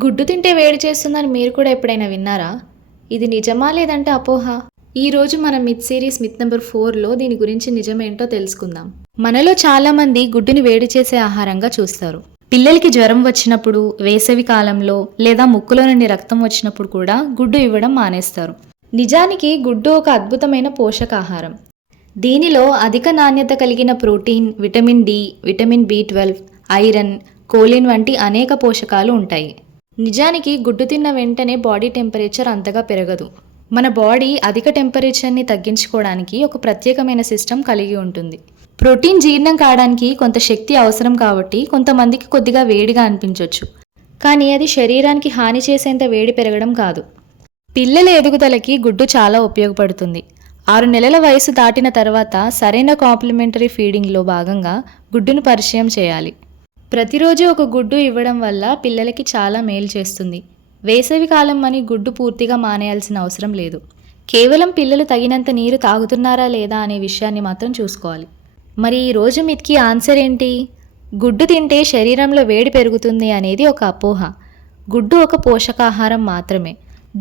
గుడ్డు తింటే వేడి చేస్తుందని మీరు కూడా ఎప్పుడైనా విన్నారా? ఇది నిజమా లేదంటే అపోహ? ఈరోజు మన మిత్ సిరీస్ మిత్ నెంబర్ 4లో దీని గురించి నిజమేంటో తెలుసుకుందాం. మనలో చాలామంది గుడ్డుని వేడి చేసే ఆహారంగా చూస్తారు. పిల్లలకి జ్వరం వచ్చినప్పుడు, వేసవి కాలంలో లేదా ముక్కులో నుండి రక్తం వచ్చినప్పుడు కూడా గుడ్డు ఇవ్వడం మానేస్తారు. నిజానికి గుడ్డు ఒక అద్భుతమైన పోషకాహారం. దీనిలో అధిక నాణ్యత కలిగిన ప్రోటీన్, విటమిన్ డి, విటమిన్ బి12, ఐరన్, కోలిన్ వంటి అనేక పోషకాలు ఉంటాయి. నిజానికి గుడ్డు తిన్న వెంటనే బాడీ టెంపరేచర్ అంతగా పెరగదు. మన బాడీ అధిక టెంపరేచర్ని తగ్గించుకోవడానికి ఒక ప్రత్యేకమైన సిస్టమ్ కలిగి ఉంటుంది. ప్రోటీన్ జీర్ణం కావడానికి కొంత శక్తి అవసరం కాబట్టి కొంతమందికి కొద్దిగా వేడిగా అనిపించవచ్చు. కానీ అది శరీరానికి హాని చేసేంత వేడి పెరగడం కాదు. పిల్లల ఎదుగుదలకి గుడ్డు చాలా ఉపయోగపడుతుంది. 6 నెలల వయసు దాటిన తర్వాత సరైన కాంప్లిమెంటరీ ఫీడింగ్లో భాగంగా గుడ్డును పరిచయం చేయాలి. ప్రతిరోజు ఒక గుడ్డు ఇవ్వడం వల్ల పిల్లలకి చాలా మేలు చేస్తుంది. వేసవి కాలం అని గుడ్డు పూర్తిగా మానేయాల్సిన అవసరం లేదు. కేవలం పిల్లలు తగినంత నీరు తాగుతున్నారా లేదా అనే విషయాన్ని మాత్రం చూసుకోవాలి. మరి ఈరోజు మిత్కి ఆన్సర్ ఏంటి? గుడ్డు తింటే శరీరంలో వేడి పెరుగుతుంది అనేది ఒక అపోహ. గుడ్డు ఒక పోషకాహారం మాత్రమే.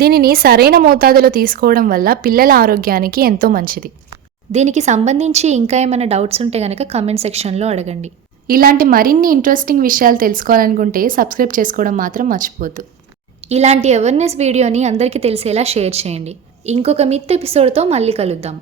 దీనిని సరైన మోతాదులో తీసుకోవడం వల్ల పిల్లల ఆరోగ్యానికి ఎంతో మంచిది. దీనికి సంబంధించి ఇంకా ఏమైనా డౌట్స్ ఉంటే కనుక కమెంట్ సెక్షన్లో అడగండి. ఇలాంటి మరిన్ని ఇంట్రెస్టింగ్ విషయాలు తెలుసుకోవాలనుకుంటే సబ్స్క్రైబ్ చేసుకోవడం మాత్రం మర్చిపోద్దు. ఇలాంటి అవేర్నెస్ వీడియోని అందరికీ తెలిసేలా షేర్ చేయండి. ఇంకొక మిత్ ఎపిసోడ్తో మళ్ళీ కలుద్దాం.